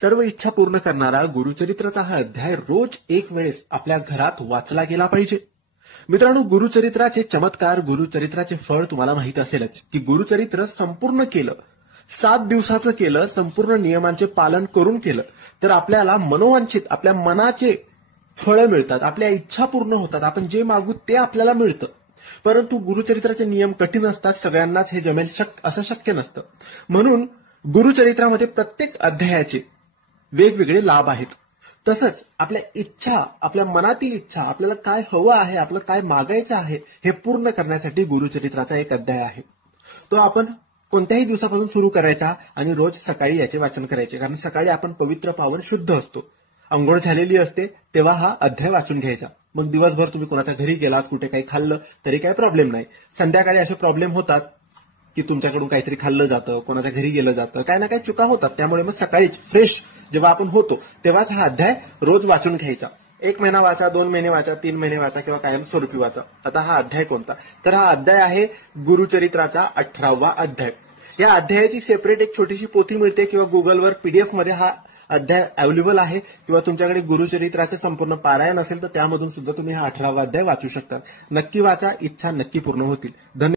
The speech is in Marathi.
सर्व इच्छा पूर्ण करणारा गुरुचरित्राचा हा अध्याय रोज एक वेळेस आपल्या घरात वाचला गेला पाहिजे. मित्रांनो, गुरुचरित्राचे चमत्कार, गुरुचरित्राचे फळ तुम्हाला माहित असेलच की गुरुचरित्र संपूर्ण केलं, 7 दिवसाचं केलं, संपूर्ण नियमांचे पालन करून केलं तर आपल्याला मनोवांछित आपल्या मनाचे फळं मिळतात, आपल्या इच्छा पूर्ण होतात, आपण जे मागू ते आपल्याला मिळतं. परंतु गुरुचरित्राचे नियम कठीण असतात, सगळ्यांनाच हे जमेल असं शक्य नसतं. म्हणून गुरुचरित्रामध्ये प्रत्येक अध्यायाचे वेगवेगळे लाभ आहेत. तसंच आपल्या इच्छा, आपल्या मनातील इच्छा, आपल्याला काय हवं आहे, आपलं काय मागायचं आहे हे पूर्ण करण्यासाठी गुरुचरित्राचा एक अध्याय आहे. तो आपण कोणत्याही दिवसापासून सुरू करायचा आणि रोज सकाळी याचे वाचन करायचे. कारण सकाळी आपण पवित्र, पावन, शुद्ध असतो, अंघोळ झालेली असते, तेव्हा हा अध्याय वाचून घ्यायचा. मग दिवसभर तुम्ही कोणाच्या घरी गेलात, कुठे काही खाल्लं तरी काही प्रॉब्लेम नाही. संध्याकाळी असे प्रॉब्लेम होतात की तुमच्याकडून काहीतरी खाल्लं जातं, कोणाच्या घरी गेलं जातं, काही ना काही चुका होतात. त्यामुळे मग सकाळीच फ्रेश जेव्हा आपण होतो तेव्हाच हा अध्याय रोज वाचून घ्यायचा. 1 महिना वाचा, 2 महिने वाचा, 3 महिने वाचा किंवा कायमस्वरूपी वाचा. आता हा अध्याय कोणता? तर हा अध्याय आहे गुरुचरित्राचा 18वा अध्याय. या अध्यायाची सेपरेट एक छोटीशी पोथी मिळते किंवा गुगलवर पीडीएफ मध्ये हा अध्याय अवेलेबल आहे, किंवा तुमच्याकडे गुरुचरित्राचे संपूर्ण पारायण असेल तर त्यामधून सुद्धा तुम्ही हा 18वा अध्याय वाचू शकता. नक्की वाचा, इच्छा नक्की पूर्ण होतील. धन्यवाद.